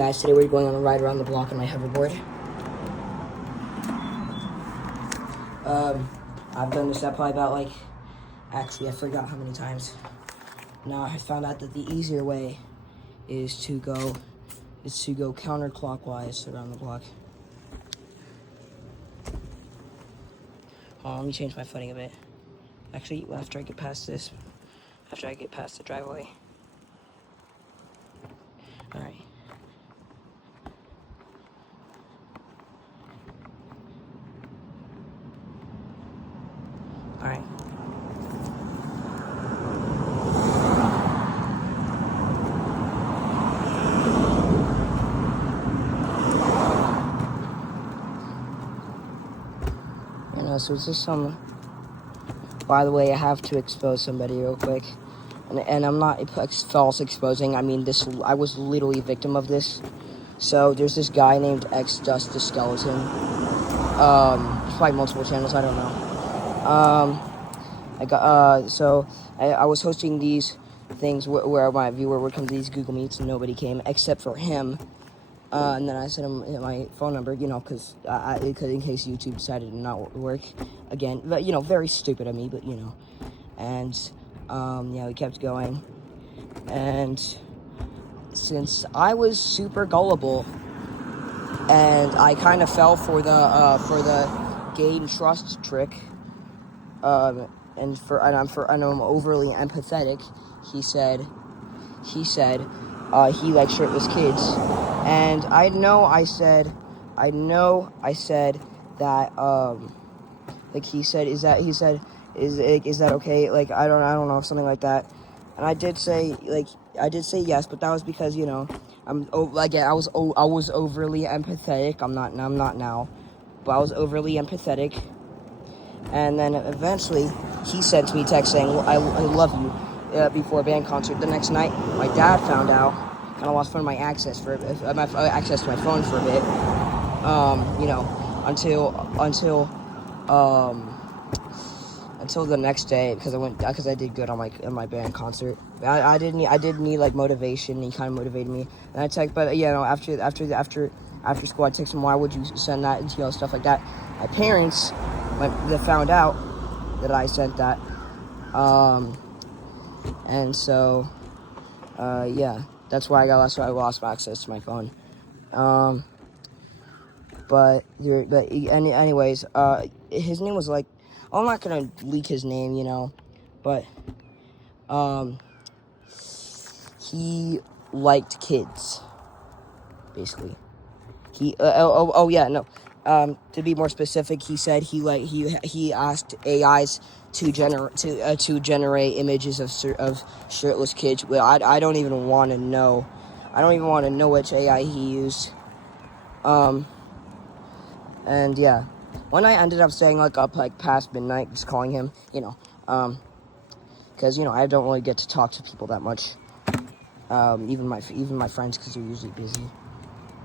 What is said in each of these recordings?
Guys, today we're going on a ride around the block on my hoverboard. I've done this probably about actually I forgot how many times. Now I found out that the easier way is to go counterclockwise around the block. Let me change my footing a bit. Actually, after I get past the driveway. Alright. Alright. So it's just some... By the way, I have to expose somebody real quick. And I'm not false exposing. I mean, I was literally a victim of this. So there's this guy named X Dust the Skeleton. There's probably multiple channels, I don't know. I was hosting these things where my viewer would come to these Google Meets and nobody came except for him. And then I sent him my phone number, because in case YouTube decided to not work again. But, very stupid of me, but, And, we kept going. And since I was super gullible, and I kind of fell for the gain trust trick, and I'm overly empathetic, he said he likes shirtless kids. And I said that, he said, is that okay? I don't know, something like that. And I did say yes, but that was because, I was overly empathetic. I'm not now, but I was overly empathetic. And then eventually, he sent me text saying, I love you, before a band concert. The next night, my dad found out. And I lost access to my phone for a bit, until the next day, because I did good on my band concert. I did need motivation. He kind of motivated me, and I texted. But after school, I texted him, why would you send that, and stuff like that. My parents they found out that I sent that, and so yeah. That's why I lost access to my phone. Anyways, his name was I'm not gonna leak his name, but he liked kids, basically. To be more specific, he said he asked AIs to generate images of shirtless kids. Well, I don't even want to know. I don't even want to know which AI he used. And yeah, one night I ended up staying up past midnight, just calling him, because I don't really get to talk to people that much. Even my friends, because they're usually busy,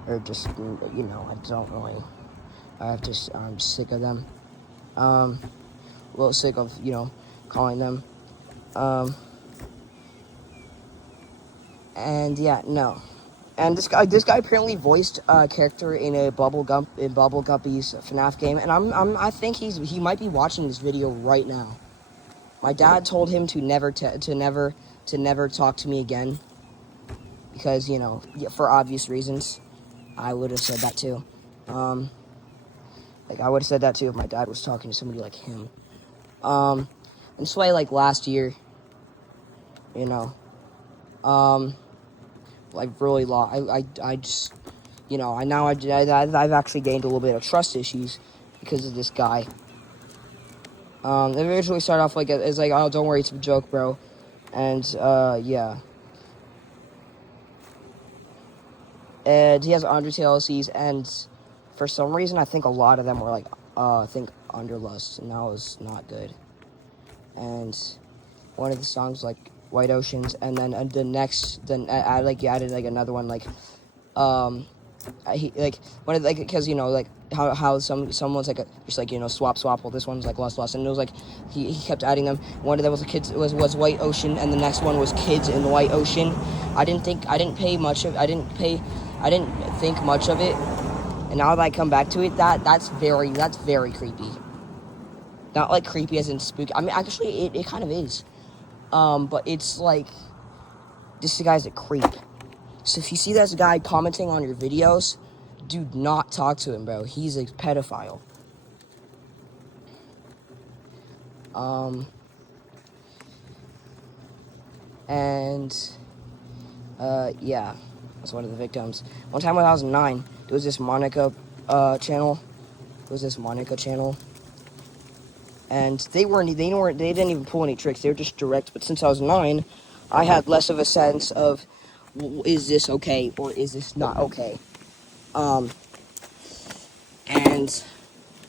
or just I don't really. I'm sick of them. A little sick of, calling them. And yeah, no. And this guy apparently voiced a character in a Bubble Guppy's FNAF game, and I think he might be watching this video right now. My dad told him to never talk to me again, because for obvious reasons. I would have said that too. I would have said that too if my dad was talking to somebody like him. And this way, last year, really lost. I just, I've actually gained a little bit of trust issues because of this guy. It originally started off it's oh, don't worry, it's a joke, bro. And, yeah. And he has Undertale LCs, and for some reason, I think a lot of them were Underlust, and that was not good. And one of the songs White Oceans, and then the next, then I added another one one of because how someone's swap. Well, this one's lost, and it was he kept adding them. One of them was White Ocean, and the next one was Kids in the White Ocean. I didn't pay I didn't think much of it, and now that I come back to it, that's very creepy. Not like creepy as in spooky. I mean, actually, it kind of is. But it's like, this guy's a creep. So if you see this guy commenting on your videos, do not talk to him, bro. He's a pedophile. Yeah, that's one of the victims. One time when I was 9, there was this Monica channel. And they didn't even pull any tricks. They were just direct. But since I was 9, I had less of a sense of, is this okay or is this not okay? And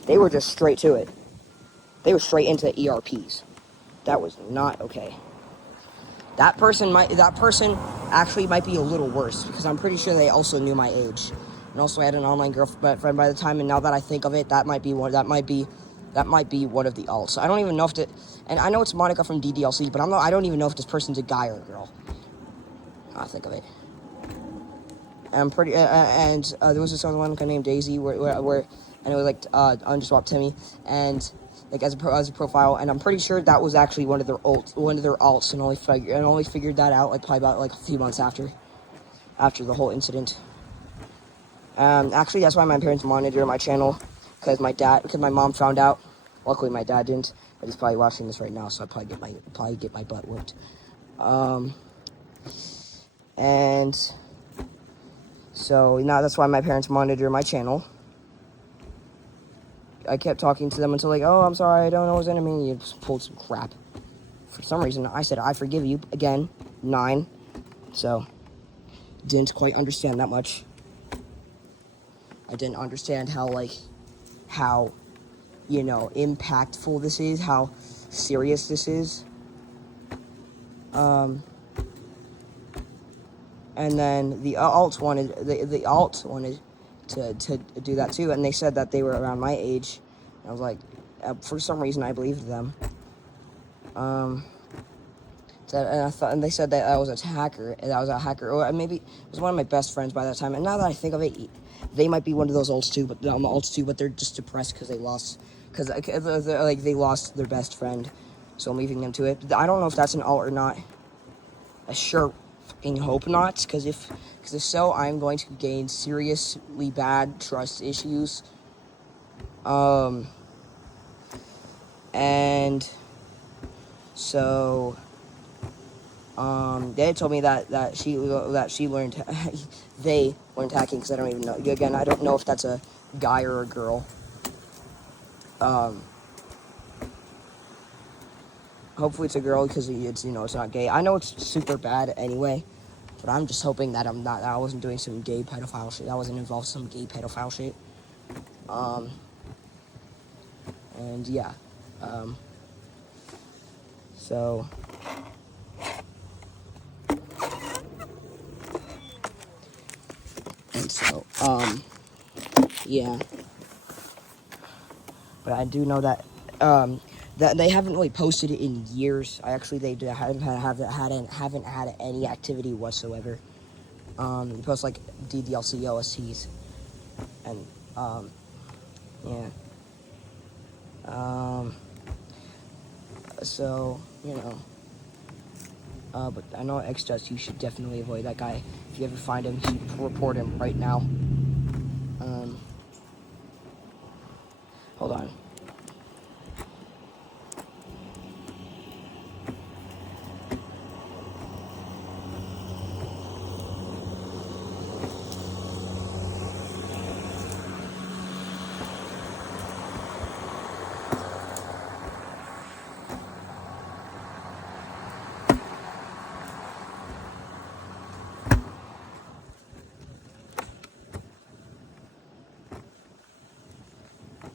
they were just straight to it. They were straight into ERPs. That was not okay. That person actually might be a little worse, because I'm pretty sure they also knew my age, and also I had an online girlfriend by the time. And now that I think of it, that might be one of the alts. I don't even know if and I know it's Monica from DDLC, but I don't even know if this person's a guy or a girl. I think of it. And I'm pretty there was this other one named Daisy where and it was like Underswap Timmy, and like as a profile, and I'm pretty sure that was actually one of their alts, and only figured that out like probably about like a few months after the whole incident. Actually, that's why my parents monitor my channel, because my mom found out. Luckily, my dad didn't, but he's probably watching this right now, so I probably get my butt whooped. And so now that's why my parents monitor my channel. I kept talking to them until like, oh, I'm sorry, I don't know what's enemy. And you just pulled some crap. For some reason, I said, I forgive you. Again, 9. So, didn't quite understand that much. I didn't understand how impactful this is, how serious this is. And then the alt wanted to do that too, and they said that they were around my age. And I was like, for some reason I believed them. And they said that I was a hacker, or maybe it was one of my best friends by that time. And now that I think of it, they might be one of those alts too, but they're just depressed because they lost their best friend. So I'm leaving them to it. I don't know if that's an alt or not. I sure fucking hope not, because if so, I'm going to gain seriously bad trust issues. And so they told me that she learned they learned hacking, because I don't even know. Again, I don't know if that's a guy or a girl. Hopefully it's a girl, because it's not gay. I know it's super bad anyway, but I'm just hoping that I wasn't doing some gay pedophile shit. I wasn't involved in some gay pedophile shit. And yeah. So yeah. But I do know that that they haven't really posted it in years. They haven't had any activity whatsoever. They post like DDLC OSTs, and yeah. So but I know X does. You should definitely avoid that guy. If you ever find him, you should report him right now. Hold on.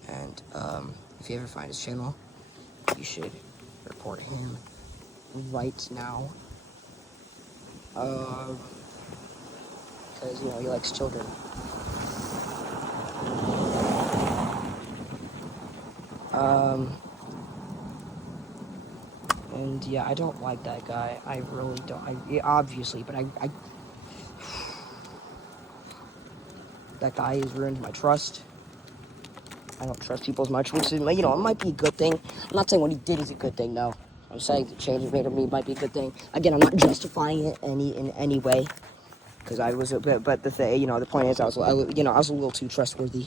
And if you ever find his channel, you should report him right now. Because he likes children. And yeah, I don't like that guy. I really don't. Obviously, but that guy has ruined my trust. I don't trust people as much, which is, you know, it might be a good thing. I'm not saying what he did is a good thing, no. I'm saying the change he made of me might be a good thing. Again, I'm not justifying it in any way, because I was, but the thing, you know, the point is, I was a little too trustworthy.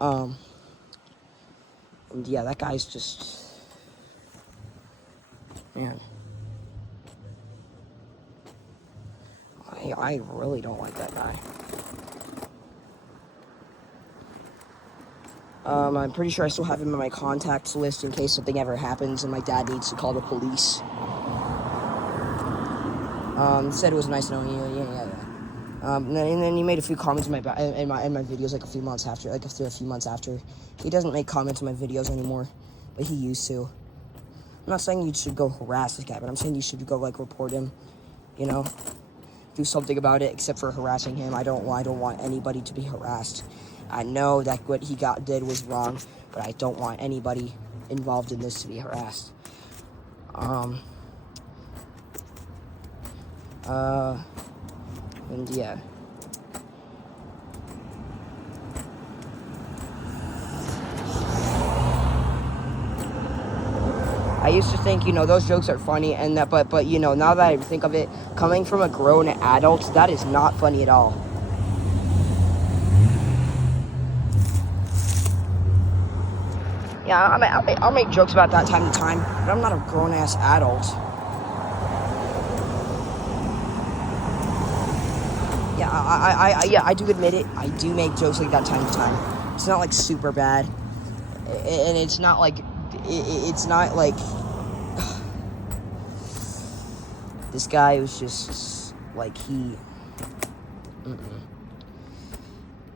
And yeah, that guy's just, man. I really don't like that guy. I'm pretty sure I still have him in my contacts list in case something ever happens and my dad needs to call the police. Said it was nice knowing you. Yeah. And then he made a few comments in my videos like a few months after. He doesn't make comments in my videos anymore, but he used to. I'm not saying you should go harass this guy, but I'm saying you should go like report him. You know, do something about it. Except for harassing him, I don't want anybody to be harassed. I know that what he did was wrong, but I don't want anybody involved in this to be harassed. And yeah. I used to think, you know, those jokes are funny and that, but you know, now that I think of it, coming from a grown adult, that is not funny at all. Yeah, I'll make jokes about that time to time, but I'm not a grown-ass adult. Yeah, I do admit it. I do make jokes like that time to time. It's not like super bad, and it's not like it's not like this guy was just like he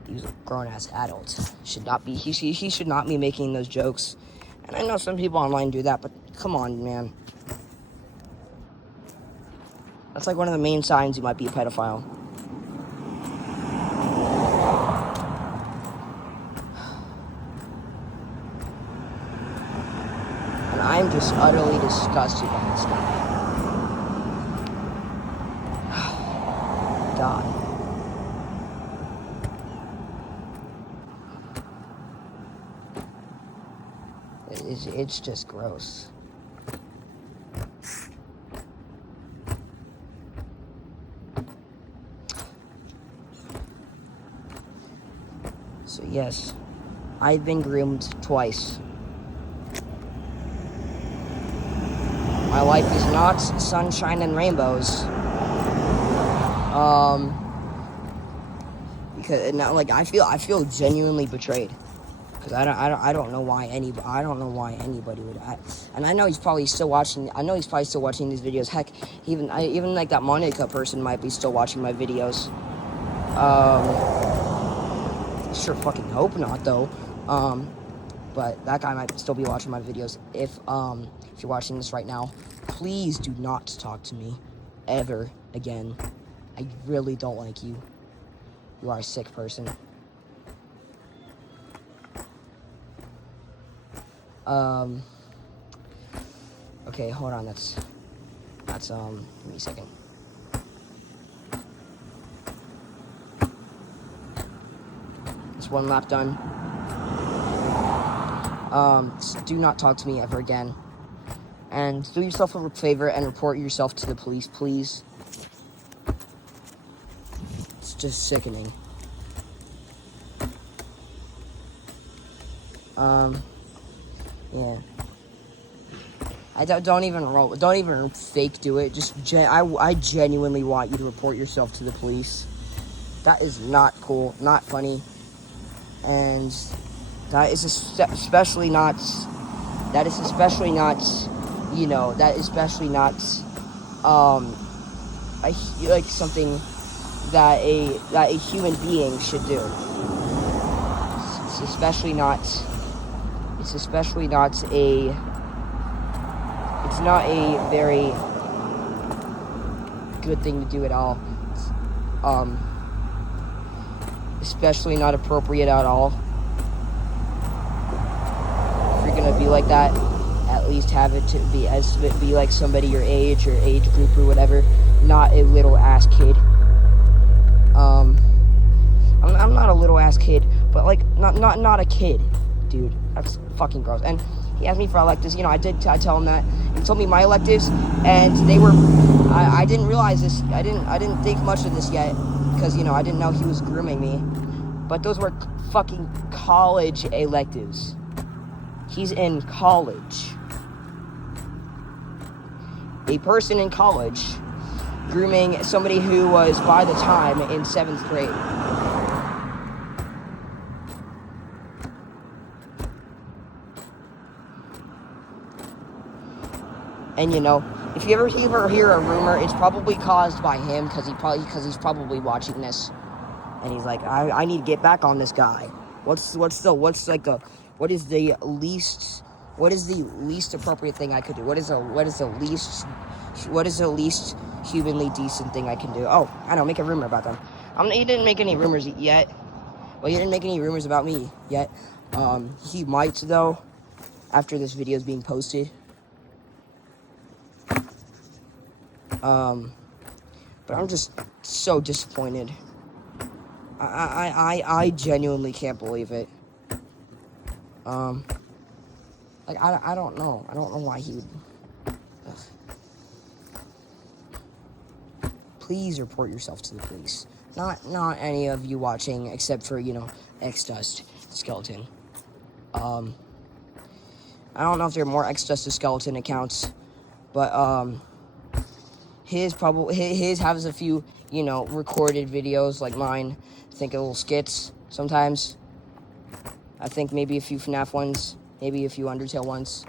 was a grown-ass adult. He should not be making those jokes. And I know some people online do that, but come on, man. That's like one of the main signs you might be a pedophile. And I'm just utterly disgusted by this guy. God. It's just gross. So yes, I've been groomed twice. My life is not sunshine and rainbows. Because now, like, I feel genuinely betrayed. Because I don't know why anybody would. And I know he's probably still watching. these videos. Heck, even like that Monica person might be still watching my videos. Sure fucking hope not though. But that guy might still be watching my videos. If you're watching this right now, please do not talk to me ever again. I really don't like you. You are a sick person. Okay, hold on, that's, give me a second. It's one lap done. Do not talk to me ever again. And do yourself a favor and report yourself to the police, please. It's just sickening. Yeah. Don't even fake do it. I genuinely want you to report yourself to the police. That is not cool, not funny, and that is especially not. You know, that is especially not. Like something that a human being should do. It's especially not it's not a very good thing to do at all. Especially not appropriate at all. If you're gonna be like that, at least have it to be like somebody your age or age group or whatever, not a little ass kid. I'm not a ass kid, but like not a kid, dude. That's fucking gross. And he asked me for electives. You know, I tell him that. He told me my electives, and they were. I didn't realize this. I didn't think much of this yet, because you know I didn't know he was grooming me. But those were fucking college electives. He's in college. A person in college grooming somebody who was, by the time, in 7th grade. And you know, if you ever hear a rumor, it's probably caused by him, because he's probably watching this, and he's like, I need to get back on this guy. What is the least appropriate thing I could do? What is the least humanly decent thing I can do? Oh, I know, make a rumor about them. He didn't make any rumors yet. Well, he didn't make any rumors about me yet. He might, though, after this video is being posted. But I'm just so disappointed. I genuinely can't believe it. Like, I don't know. I don't know why he would... Ugh. Please report yourself to the police. Not any of you watching, except for, you know, X-Dust Skeleton. I don't know if there are more X-Dust Skeleton accounts, but, his has a few, you know, recorded videos like mine. I think little skits sometimes. I think maybe a few FNAF ones. Maybe a few Undertale ones.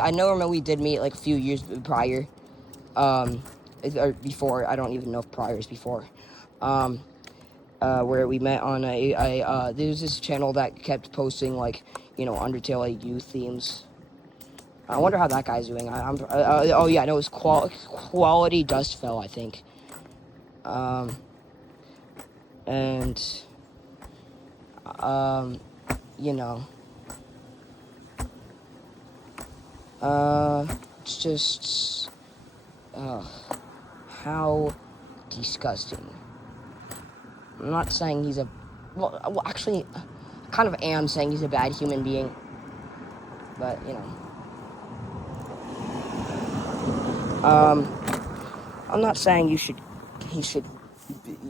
I know we did meet like a few years prior. Or before. I don't even know if prior is before. Where we met on there's this channel that kept posting like, you know, Undertale like, youth themes. I wonder how that guy's doing. Oh yeah, no, it was Quality Dust Fell, I think. You know, it's just, how disgusting. I'm not saying he's well, actually, I kind of am saying he's a bad human being, but, you know. I'm not saying he should,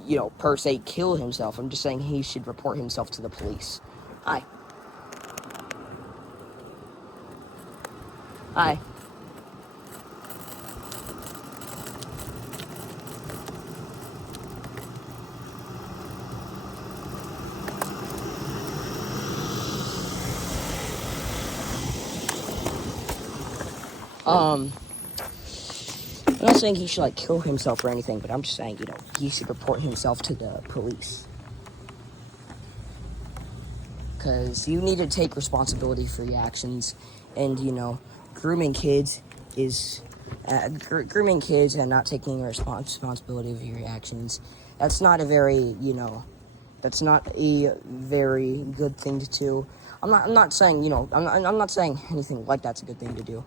you know, per se kill himself. I'm just saying he should report himself to the police. Hi. Hi. I'm not saying he should, like, kill himself or anything, but I'm just saying, you know, he should report himself to the police. Because you need to take responsibility for your actions, and, you know, grooming kids and not taking responsibility of your actions, that's not a very, you know, that's not a very good thing to do. I'm not saying, you know, I'm not saying anything like that's a good thing to do.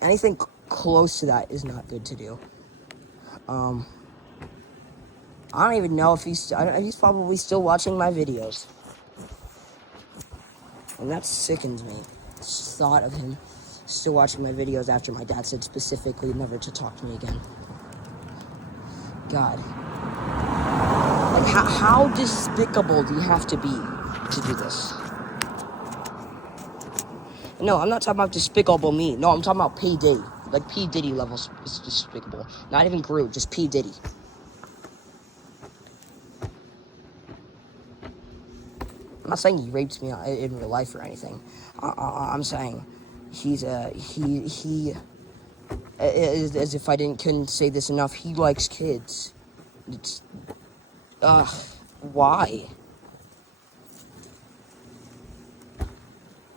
Anything close to that is not good to do. I don't even know if he's probably still watching my videos. And that sickens me. Just thought of him still watching my videos after my dad said specifically never to talk to me again. God. Like, how despicable do you have to be to do this? No, I'm not talking about despicable me. No, I'm talking about P. Diddy. Like, P. Diddy levels is despicable. Not even Groot, just P. Diddy. I'm not saying he raped me in real life or anything. I'm saying as if I couldn't say this enough, he likes kids. It's, why?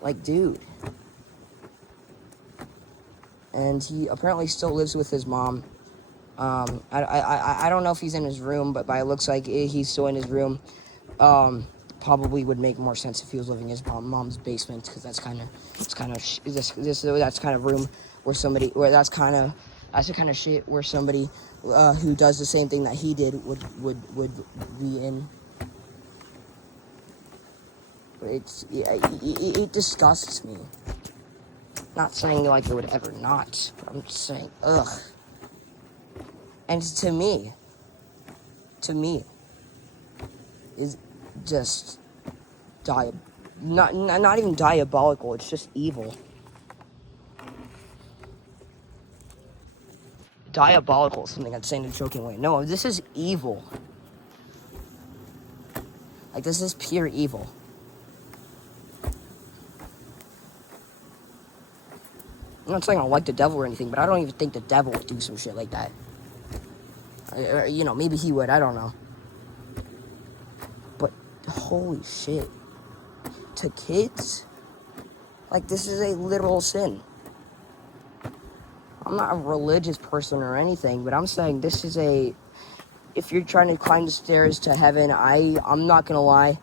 Like, dude. And he apparently still lives with his mom. I don't know if he's in his room, but it looks like he's still in his room. Probably would make more sense if he was living in his mom's basement, because that's kind of room where somebody, that's the kind of shit where somebody who does the same thing that he did would be in. It disgusts me. Not saying like it would ever not, but I'm just saying, ugh. And to me, is just not even diabolical. It's just evil. Diabolical is something I'm saying in a joking way. No, this is evil. Like, this is pure evil. I'm not saying I like the devil or anything, but I don't even think the devil would do some shit like that. You know, maybe he would, I don't know. But, holy shit. To kids, like, this is a literal sin. I'm not a religious person or anything, but I'm saying this is if you're trying to climb the stairs to heaven, I'm not gonna lie,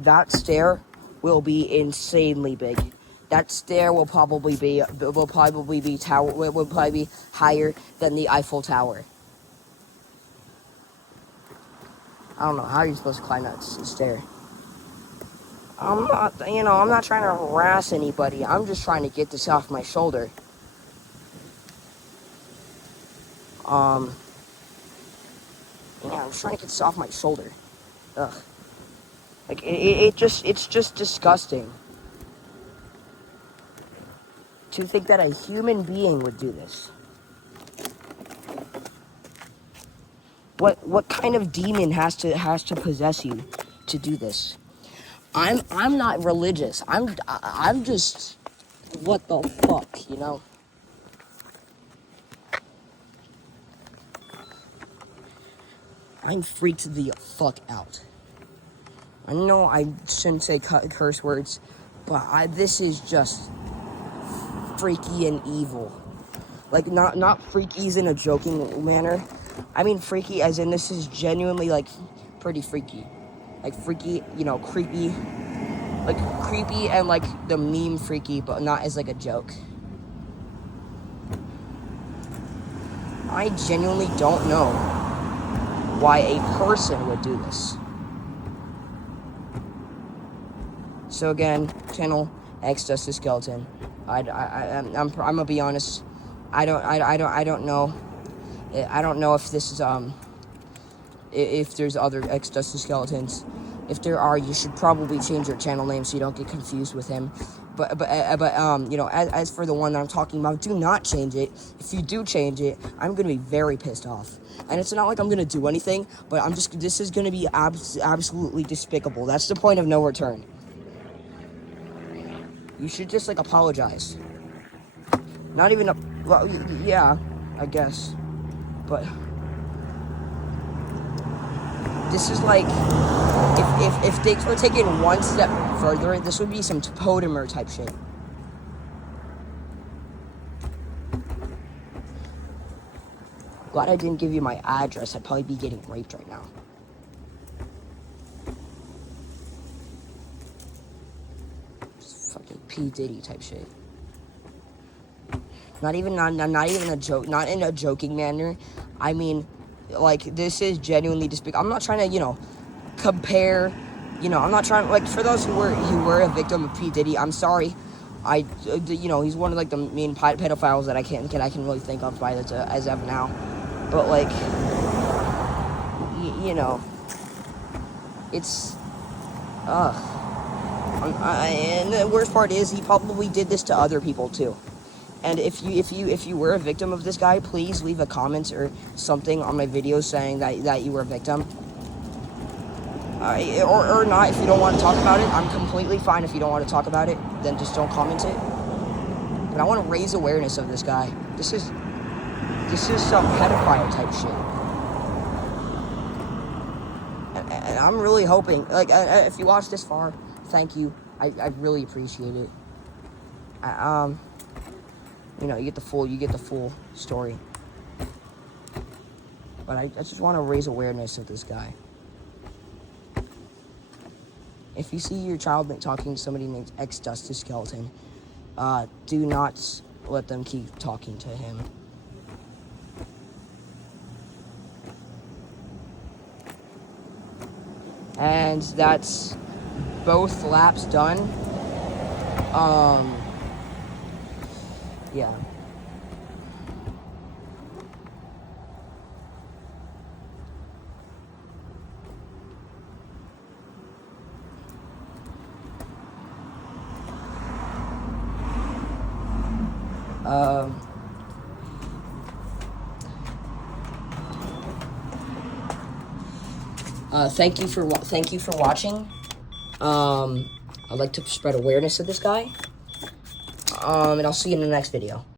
that stair will be insanely big. That stair will probably be higher than the Eiffel Tower. I don't know how you're supposed to climb that stair. I'm not trying to harass anybody. I'm just trying to get this off my shoulder. I'm just trying to get this off my shoulder. Ugh. Like, it's just disgusting. To think that a human being would do this. What kind of demon has to possess you to do this? I'm not religious. I'm just, what the fuck, you know? I'm freaked the fuck out. I know I shouldn't say curse words, but this is just freaky and evil. Like, not freakies in a joking manner. I mean freaky as in this is genuinely, like, pretty freaky. Like, freaky, you know, creepy. Like, creepy and, like, the meme freaky, but not as, like, a joke. I genuinely don't know why a person would do this. So again, channel X Justice Skeleton. I'm gonna be honest. I don't know. I don't know if this is if there's other X Justice Skeletons. If there are, you should probably change your channel name so you don't get confused with him. But you know, as for the one that I'm talking about, do not change it. If you do change it, I'm gonna be very pissed off. And it's not like I'm gonna do anything, but this is gonna be absolutely despicable. That's the point of no return. You should just, like, apologize. Not even well, yeah, I guess. But this is like, if things were taken one step further, this would be some Totemer type shit. Glad I didn't give you my address. I'd probably be getting raped right now. It's fucking P. Diddy type shit. Not even a joke. Not in a joking manner. I mean, like, this is genuinely despicable. I'm not trying to, you know, compare. You know, I'm not trying, like, for those who were a victim of P. Diddy, I'm sorry. You know, he's one of, like, the main pedophiles that I can really think of as of now. But, like, you know, it's, and the worst part is he probably did this to other people too. And if you were a victim of this guy, please leave a comment or something on my video saying that you were a victim. Or not, if you don't want to talk about it. I'm completely fine if you don't want to talk about it. Then just don't comment it. But I want to raise awareness of this guy. This is some pedophile type shit. And I'm really hoping, like, if you watched this far, thank you. I really appreciate it. You know, you get the full story. But I just want to raise awareness of this guy. If you see your child talking to somebody named X Justice Skeleton, do not let them keep talking to him. And that's both laps done. Yeah. Thank you for watching. I'd like to spread awareness of this guy. And I'll see you in the next video.